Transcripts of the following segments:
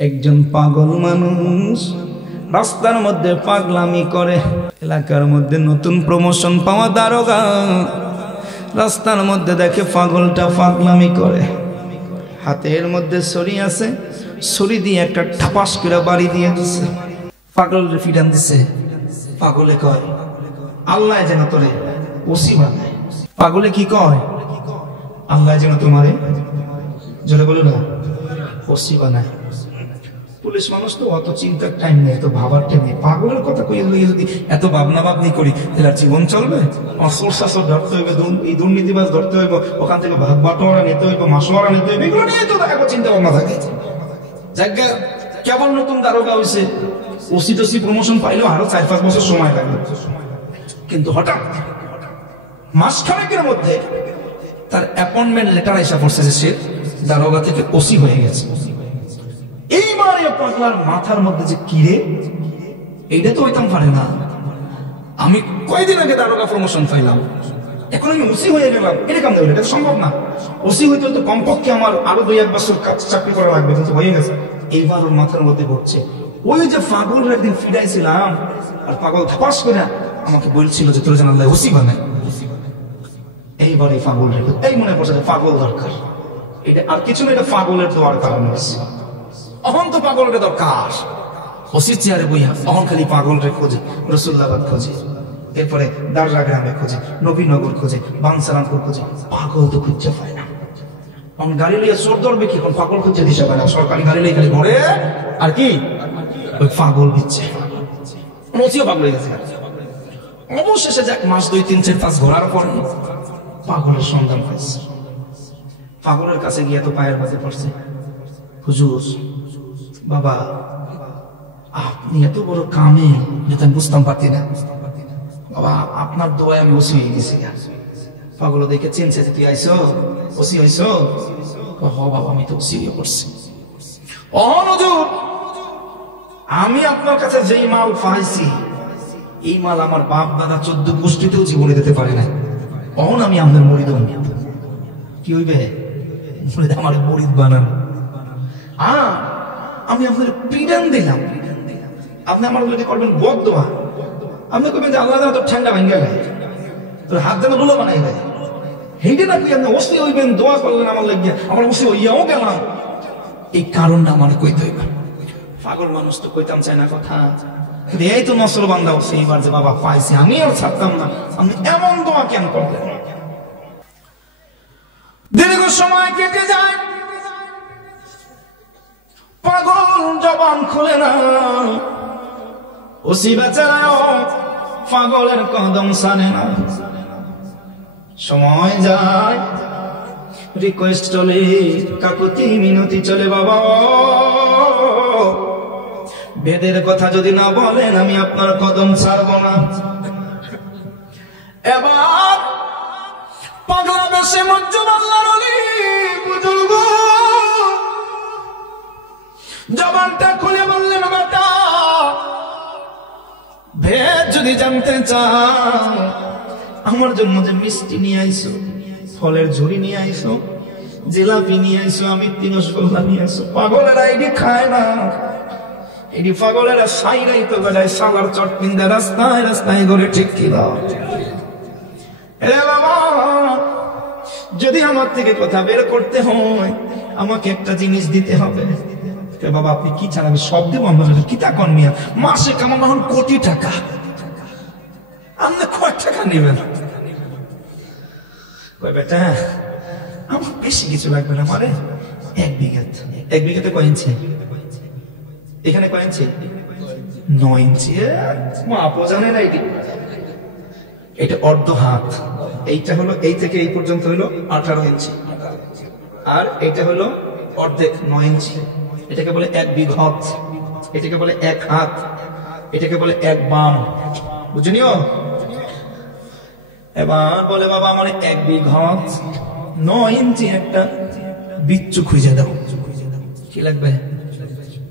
একজন পাগল মানুষ রাস্তার মধ্যে পাগলামি করে। এলাকার মধ্যে নতুন প্রমোশন পাওয়া দারোগা রাস্তার মধ্যে দেখে পাগলটা পাগলামি করে। হাতের মধ্যে ছুরি আছে, ছুরি দিয়ে একটা ঠাপাস করে বাড়ি দিয়ে দিচ্ছে, পাগলের ফিটান দিছে। পাগলে কয় আল্লাহ যেন তোরে ওসি বানায়। পাগলে কি কয়? আল্লাহ যেন তোমারে, জোরে বলো না, ওসি বানায়। পুলিশ মানুষ তো অত চিন্তার টাইম নেই, এত ভাবার টাইম নেই। পাগলের কথা কই যদি এত ভাবনা ভাবনি করি তাহলে জীবন চলবে? অসর শাসর ধরতে হইবে, এই দুর্নীতিবাজ ধরতে হইব, ওখান থেকে ভাগ বাটোয়ারা নিতে হইব, মাসোয়ারা নিতে হইবে, এগুলো নিয়ে তো এখন চিন্তা ভাবনা থাকে। জায়গা কেবল নতুন দারোগা হয়েছে, ওসি টসি প্রমোশন পাইলেও আরো 4-5 বছর সময় লাগবে। কিন্তু হঠাৎ মাসখানেকের মধ্যে তার অ্যাপয়েন্টমেন্ট লেটার এসে পড়ছে যে সে দারোগা থেকে ওসি হয়ে গেছে। এইবারে পাগলার মাথার মধ্যে যে কিরে, এইটা তো হইতাম পারে না, আমি কয়দিন আগে দারোগা প্রমোশন পাইলাম, এখন আমি ওসি হয়ে গেলাম, এটা কেমন হইলো? এটা সম্ভব না। ওসি হইতে তো কমপক্ষে আমার আরো 2-1 বছর চাকরি করা লাগবে, কিন্তু হয়ে গেছে। এইবার ওর মাথার মধ্যে ঘটছে ওই যে পাগলের একদিন ফিরাইছিলাম, আর পাগল ধাপাস করে আমাকে বলছিল যে তোর যেন আল্লাহ ওসি বানায়। এইবার এই পাগল রেখে এই মনে পড়ছে যে পাগল দরকার, এটা আর কিছু না, এটা পাগলের দোয়ার কারণে হচ্ছে। অহন তো পাগলের দরকার, ওসির চেয়ারে বইয়া অহন খালি পাগল রে খোঁজে, রসুল্লাবাদ খোঁজে, এরপরে দাররা গ্রামে খোঁজে, নবীনগর খোঁজে, বাংসারামপুর খোঁজে, পাগল তো খুঁজে পায় না। অন গাড়ি লইয়া চোর ধরবে কি, পাগল খুঁজে দিশা পায় না। সরকারি গাড়ি লইয়া খালি ঘরে আর কি ওই পাগল দিচ্ছে, ওসিও পাগল হয়ে গেছে। অবশেষে যাক মাস 2-3-4-5 ঘোরার পরে পাগলের সন্ধান পাইছে। পাগলের কাছে গিয়ে তো পায়ের মাঝে পড়ছে, হুজুর বাবা আপনি এত বড় কামে, যেটা আমি বুঝতাম পারতি না বাবা, আপনার দোয়ায় আমি ওসি হয়ে গেছি। পাগল দেখে চিনছে, তুই আইসো ওসি হইছো? হ বাবা আমি তো ওসি হয়ে পড়ছি। হুজুর আমি আপনার কাছে যেই মাল পাইছি, এই মাল আমার বাপ দাদা 14 গোষ্ঠীতেও জীবনে দিতে পারে না। অহন আমি আপনার মরিদ, কি হইবে? আমার মরিদ বানান। আমি আপনার পিডান দিলাম, আপনি আমার লোকে করবেন বদদোয়া, আপনি কইবেন যে আল্লাহ তো ঠান্ডা ভাঙ্গা গায়, তোর হাত যেন রুলো বানাই দেয়। হেঁটে না কই আপনি ওসি হইবেন, দোয়া করলেন আমার লাগিয়া, আমার ওসি হইয়াও গেলাম। এই কারণটা আমার কইতে হইবে। পাগল মানুষ তো কইতাম চাই না কথা, এই তো নসর বান্দা হচ্ছে, এবার যে বাবা পাইছে আমি আর ছাড়তাম না, আমি এমন দোয়া কেন করতেন। দীর্ঘ সময় কেটে যায়, পাগল জবান খুলে না, ওসি বেচারাও পাগলের কদম সানে না। সময় যায়, রিকোয়েস্ট চলে, কাকুতি মিনতি চলে, বাবা বেদের কথা যদি না বলেন আমি আপনার কদম ছাড়ব না। এবার পাগলা বেশে মজ্জুম আল্লাহর ওলি বুজুর্গ জবানটা খুলে বললেন, বেটা ভেদ যদি জানতে চাও, আমার জন্য যে মিষ্টি নিয়ে আইসো, ফলের ঝুড়ি নিয়ে আইসো, জিলাপি নিয়ে আইসো, আমি 3 রসগোল্লা নিয়ে আইসো। পাগলেরা এটি খায় না, এটি পাগলেরা সাইরাই তো বেড়ায়, সালার চট পিন্দা রাস্তায় রাস্তায় ঘরে ঠিক কিনা। বাবা যদি আমার থেকে কথা বের করতে হয় আমাকে একটা জিনিস দিতে হবে। বাবা আপনি কি চান? আমি সব দিব। কি তা কন মিয়া, মাসে কামান এখন কোটি টাকা, আপনি কয় টাকা নেবেন? কয় বেটা আমার বেশি কিছু লাগবে না, মানে 1 বিঘা। 1 বিঘাতে কয় ইঞ্চি? এখানে কয় ইঞ্চি? 9 ইঞ্চি। মা বোঝানে না, এটা অর্ধ হাত। এইটা হলো এই থেকে এই পর্যন্ত হলো 18 ইঞ্চি, আর এটা হলো অর্ধেক 9 ইঞ্চি। এটাকে বলে 1 বিঘত, এটাকে বলে 1 হাত, এটাকে বলে 1 বাম, বুঝিনিও? এবার বলে বাবা আমার 1 বিঘত 9 ইঞ্চি একটা বিচ্ছু খুঁজে দাও। কি লাগবে?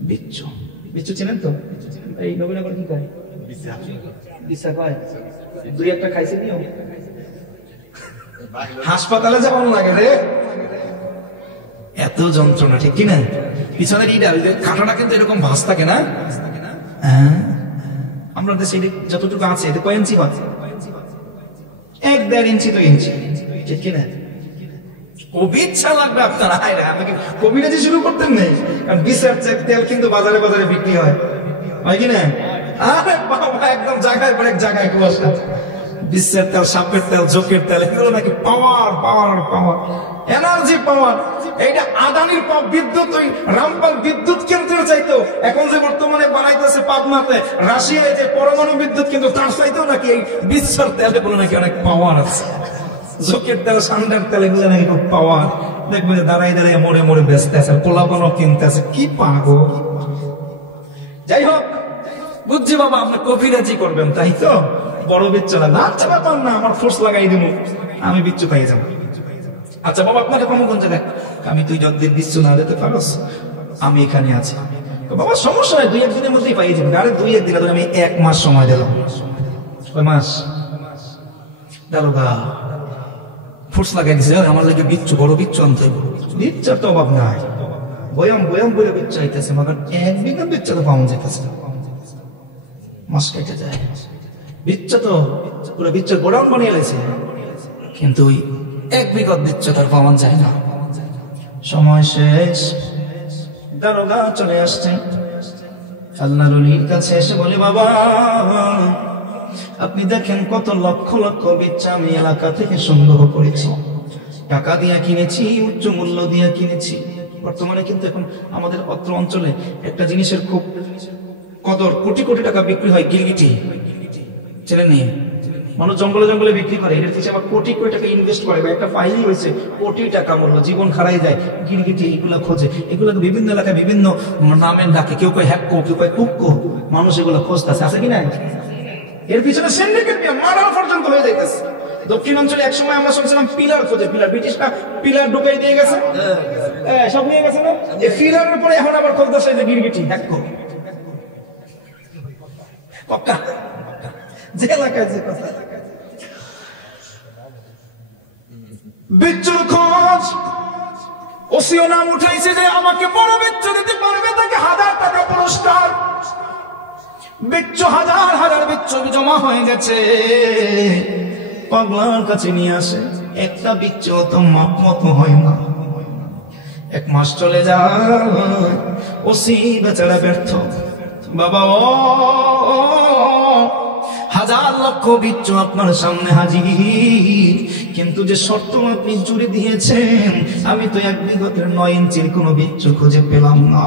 বিচ্ছু। বিচ্ছু চেনেন তো? এই নবীনগর কি কয়? বিছা কয়। 2-1টা খাইছে দিও, হাসপাতালে যাওয়ার লাগে রে, এত যন্ত্রণা, ঠিক কিনা? পিছনের ইটা ওই যে কাঁটাটা কিন্তু এরকম ভাঁজ থাকে না? হ্যাঁ, আমরা দেশে যতটুকু আছে এতে কয় ইঞ্চি হয়? 1-1.5 ইঞ্চি 2 ইঞ্চি, ঠিক কিনা? কবি ইচ্ছা লাগবে আপনার, আমাকে কবিরাজি শুরু করতেন নেই, কারণ বিচার তেল কিন্তু বাজারে বাজারে বিক্রি হয় কিনা? আরে বাবা, একদম জায়গায় পর এক জায়গায় কুয়াশা। বিশ্বের তেল, সাপের তেল, জোকের তেল, এগুলো নাকি পাওয়ার পাওয়ার পাওয়ার, এনার্জি পাওয়ার। এইটা আদানির বিদ্যুৎ, ওই রামপাল বিদ্যুৎ কেন্দ্রের চাইতো এখন যে বর্তমানে বানাইতেছে পাবনাতে, রাশিয়ায় যে পরমাণু বিদ্যুৎ কেন্দ্র, তার চাইতেও নাকি এই বিশ্বের তেল এগুলো নাকি অনেক পাওয়ার আছে। জোকের তেল, সান্ডার তেল, এগুলো নাকি খুব পাওয়ার। দেখবে যে দাঁড়াই দাঁড়িয়ে মরে মরে বেচতে আছে, কোলাপানও কিনতে আছে, কি পাগল। যাই হোক, বুঝছি বাবা, আপনি কবিরাজি করবেন তাই তো? বড় বিচ্ছু লাগবে, আচ্ছা ব্যাপার না, আমার ফোর্স লাগাই দিব, আমি বিচ্ছু পাই যাবো। আচ্ছা বাবা, আপনাকে পাবো কোন জায়গায়? আমি, তুই যতদিন বিচ্ছু না দিতে পারস আমি এখানে আছি। বাবা সমস্যা হয়, 2-1 দিনের মধ্যেই পাই যাবেন। আরে 2-1 দিন, আমি 1 মাস সময় দিলাম। কয় মাস? দারোগা ফোর্স লাগাই দিছে, আমার লাগে বিচ্ছু, বড় বিচ্ছু আনতে। বিচ্ছার তো অভাব নাই, বয়াম বয়াম বলে বিচ্ছু আইতেছে, মাগার 1 বিঘা বিচ্ছু তো পাওয়া যেতেছে, মাস কেটে যায়। বিচ্ছু তো পুরো বিচ্ছুর গোডাউন বানিয়ে গেছে, কিন্তু ওই 1 বিঘা বিচ্ছু তার পাওয়া যায় না। সময় শেষ, দারোগা চলে আসছে, আল্লাহর ওলির কাছে এসে বলে, বাবা আপনি দেখেন কত লক্ষ লক্ষ বিচ্ছু আমি এলাকা থেকে সংগ্রহ করেছি, টাকা দিয়ে কিনেছি, উচ্চ মূল্য দিয়ে কিনেছি। বর্তমানে কিন্তু এখন আমাদের অত্র অঞ্চলে একটা জিনিসের খুব কদর, কোটি কোটি টাকা বিক্রি হয়, গিরগিটি ছেলে নিয়ে মানুষ জঙ্গলে জঙ্গলে বিক্রি করে, এটার পিছনে আবার কোটি কোটি টাকা ইনভেস্ট করে, একটা ফাইলই হয়েছে কোটি টাকা মূল্য, জীবন হারাই যায়। গিরগিটি এগুলা খোঁজে, এগুলো বিভিন্ন এলাকায় বিভিন্ন নামের ডাকে, কেউ কয় হ্যাক্কো, কেউ কয় কুক্কো, মানুষ এগুলো খুঁজতেছে, আছে কিনা? এর পিছনে সিন্ডিকেট মারা পর্যন্ত হয়ে যাইতেছে। দক্ষিণাঞ্চলে একসময় আমরা শুনছিলাম পিলার খোঁজে, পিলার, ব্রিটিশরা পিলার ঢুকাই দিয়ে গেছে, সব নিয়ে গেছে না, এই পিলারের উপরে এখন আবার খুঁজতেছে যে গিরগিটি, হ্যাক্কো, পক্কা, যে এলাকায় যে কথা। বিচ্ছুর খোঁজ, ওসিও নাম উঠাইছে যে আমাকে বড় বিচ্ছু দিতে পারবে তাকে 1000 টাকা পুরস্কার। বিচ্ছু হাজার হাজার বিচ্ছু জমা হয়ে গেছে, পাগলার কাছে নিয়ে আসে, একটা বিচ্ছু তো মাপ মতো হয় না। 1 মাস চলে যায়, ওসি বেচারা ব্যর্থ। বাবা ও, হাজার লক্ষ বিচ্ছু আপনার সামনে হাজির, কিন্তু যে শর্ত আপনি জুড়ে দিয়েছেন, আমি তো 1 বিঘতের 9 ইঞ্চির কোনো বিচ্ছু খুঁজে পেলাম না।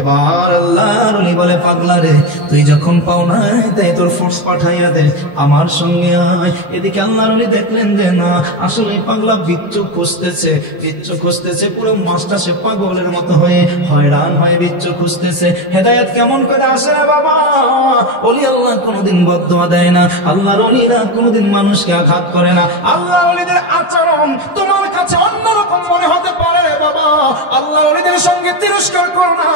এবার আল্লাহর ওলি বলে, পাগলা রে, তুই যখন পাও নাই তাই তোর ফোর্স পাঠাইয়া দে, আমার সঙ্গে আয়। এদিকে আল্লাহর ওলি দেখলেন যে না, আসলে পাগলা বিচ্ছু খুঁজতেছে, বিচ্ছু খুঁজতেছে, পুরো মাসটা সে পাগলের মতো হয়ে হয়রান হয়ে বিচ্ছু খুঁজতেছে। হেদায়েত কেমন করে আসে না বাবা? ওলি আল্লাহ কোনোদিন বদদুয়া দেয় না, আল্লাহর ওলিরা কোনোদিন মানুষকে আঘাত করে না। আল্লাহর ওলিদের আচরণ তোমার কাছে অন্যরকম মনে হতে পারে বাবা, আল্লাহর ওলিদের সঙ্গে তিরস্কার করো না,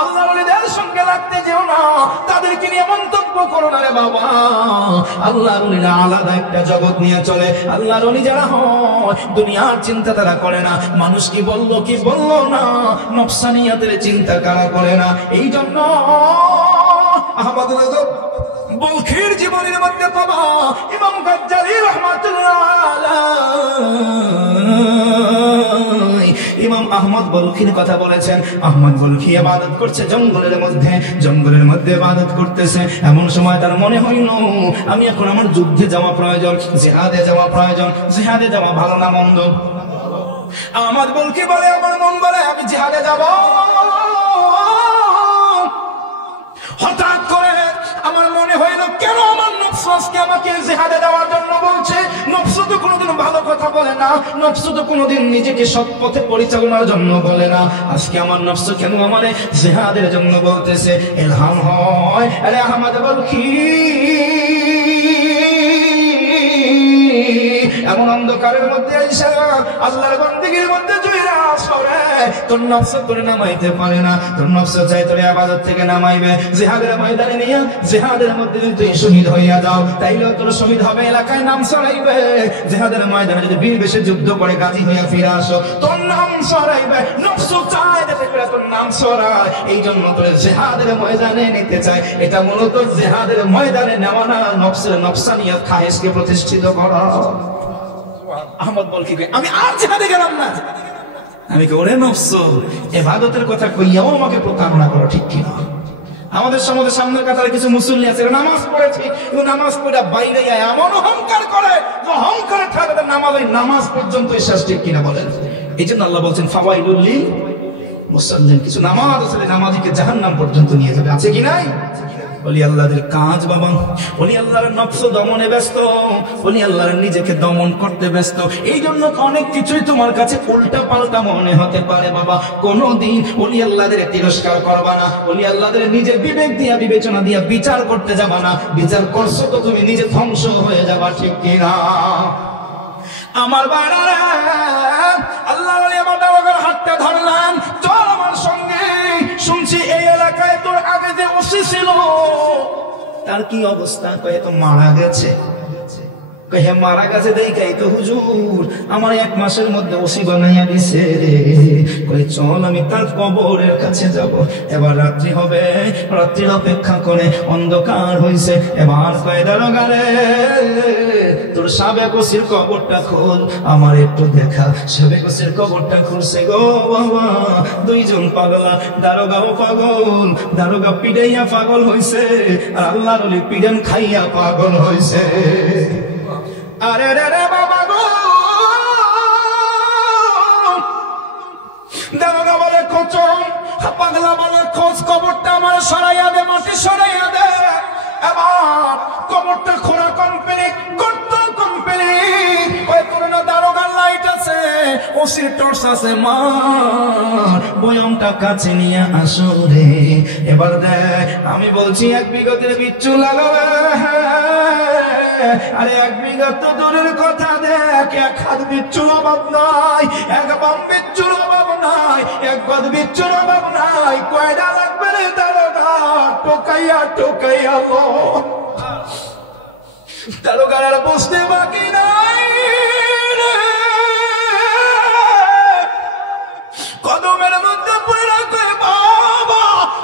আল্লাহর ওলিদের সঙ্গে লাগতে যেও না, তাদেরকে নিয়ে মন্তব্য করো না রে বাবা। আল্লাহর ওলিরা আলাদা একটা জগৎ নিয়ে চলে। আল্লাহর ওলি যারা হয়, দুনিয়ার চিন্তা তারা করে না, মানুষ কি বললো কি বললো না, নফসানিয়াতের চিন্তা কারা করে না। এই জন্য আহমদ বলখির জীবনের মধ্যে পাবা ইমাম গাজ্জালী রাহমাতুল্লাহ আলাইহি, ইমাম আহমদ বলখির কথা বলেছেন। আহমদ বলখি ইবাদত করছে জঙ্গলের মধ্যে, জঙ্গলের মধ্যে ইবাদত করতেছে। এমন সময় তার মনে হইল, আমি এখন আমার যুদ্ধে যাওয়া প্রয়োজন, জিহাদে যাওয়া প্রয়োজন। জিহাদে যাওয়া ভালো না মন্দ? আহমদ বলখি বলে, আমার মন বলে আমি জিহাদে যাব। হঠাৎ করে আমার মনে হইল, কেন আমার নফস আজকে আমাকে জিহাদে দেওয়ার জন্য বলছে? নফস তো কোনোদিন ভালো কথা বলে না, নফস তো কোনোদিন নিজেকে সৎ পথে পরিচালনার জন্য বলে না। আজকে আমার নফস কেন আমারে জিহাদের জন্য বলতেছে? ইলহাম হয়, আরে আহমদ বলখি এমন অন্ধকারের মধ্যে আইসা আল্লাহর বান্দিগির মধ্যে জুইরা সরে, তোর নফস তোরে নামাইতে পারে না, তোর নফস চাই তোরে ইবাদত থেকে নামাইবে। জিহাদের ময়দানে নিয়ে জিহাদের মধ্যে যদি তুই শহীদ হইয়া যাও, তাইলেও তোর শহীদ হবে, এলাকায় নাম ছড়াইবে। জিহাদের ময়দানে যদি বীর বেশে যুদ্ধ করে গাজী হইয়া ফিরে আসো, তোর নাম ছড়াইবে। নফস চাই যাতে করে তোর নাম ছড়ায়, এই জন্য তোর জিহাদের ময়দানে নিতে চাই। এটা মূলত জিহাদের ময়দানে নেওয়া না, নফসের নফসানিয়ত খায়েশকে প্রতিষ্ঠিত করা। আহমদ বল কি আমি আর জিহাদে গেলাম না, আমি কি ওরে নফস ইবাদতের কথা কইয়াও আমাকে প্রতারণা করো, ঠিক কিনা? আমাদের সমাজের সামনের কাতারে কিছু মুসল্লি আছে, নামাজ পড়েছে, কিন্তু নামাজ পড়া বাইরে এমন অহংকার করে, যে অহংকারে থাকে নামাজ, ওই নামাজ পর্যন্ত শেষ, ঠিক কিনা বলেন? এই জন্য আল্লাহ বলছেন ফাওয়াইলুল লিল মুসাল্লিন, কিছু নামাজ আছে নামাজিকে জাহান্নাম পর্যন্ত নিয়ে যাবে, আছে কি নাই? ওলি আল্লাহদের কাজ বাবা, ওলি আল্লাহর নফস দমনে ব্যস্ত, ওলি আল্লাহর নিজেকে দমন করতে ব্যস্ত। এই জন্য অনেক কিছুই তোমার কাছে উল্টা পাল্টা মনে হতে পারে বাবা। কোনদিন ওলি আল্লাহদের তিরস্কার করবা না, ওলি আল্লাহদের নিজের বিবেক দিয়া বিবেচনা দিয়া বিচার করতে যাবা না। বিচার করছো তো তুমি নিজে ধ্বংস হয়ে যাবা, ঠিক কিনা? আমার বাড়ারে আল্লাহ বলে আমার দাওয়ার হাতটা ধরলাম, চল আমার সঙ্গে। শুনছি এই এলাকায় তোর আগে যে ওসি ছিল, তার কি অবস্থা? কয়ে তো মারা গেছে। কয়ে মারা গেছে দেখাই তো হুজুর আমার 1 মাসের মধ্যে ওসি বানাইয়া দিছে রে। কয়ে চল আমি তার কবরের কাছে যাব। এবার রাত্রি হবে, রাত্রির অপেক্ষা করে অন্ধকার হইছে। এবার কয়ে দারোগা রে তোর সাবেক ওসির কবরটা খোল, আমার একটু দেখা। সাবেক ওসির কবরটা খুলছে গো বাবা, 2 জন পাগলা, দারোগাও পাগল, দারোগা পিড়াইয়া পাগল হইছে, আর আল্লাহর ওলি পিড়ান খাইয়া পাগল হইছে। আরে রে রে বাবা গো, দারোগা বলে খোঁচন, পাগলা বলে খোঁজ, কবরটা আমার সরাইয়া দে, মাটি সরাইয়া দে। এবার কবরটা খোঁড়া কমপ্লিট, গর্ত কমপ্লিট। ওই পুরনো দারোগার লাইট আছে, ওসির টর্চ আছে, মা বয়ামটা কাছে নিয়ে আসো রে। এবার দেখ আমি বলছি 1 বিঘতের বিচ্ছু লাগাবে। আরে 1 বিঘা তো দূরের কথা, দেখ 1 হাত বিচ্ছুর অভাব নাই, 1 বাম বিচ্ছুর অভাব নাই, 1 বাদ বিচ্ছুর অভাব নাই। কয়টা লাগবে রে দারোগা? টোকাইয়া টোকাইয়া লো। দারোগার আর বসতে বাকি নাই, কদমের মধ্যে পড়া কয়ে বাবা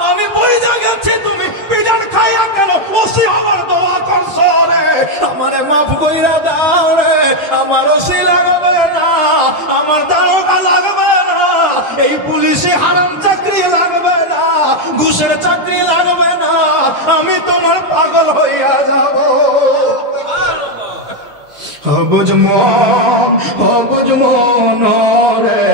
আমি বইজা গেছি, তুমি পিজান খাইয়া কেন ওসি আমার দোয়া করছো রে, আমারে মাফ কইরা দাও রে। আমার ওসি লাগবে না, আমার দারোগা লাগবে না, এই পুলিশে হারাম চাকরি লাগবে না, ঘুষের চাকরি লাগবে না, আমি তোমার পাগল হইয়া যাব। বুঝমন রে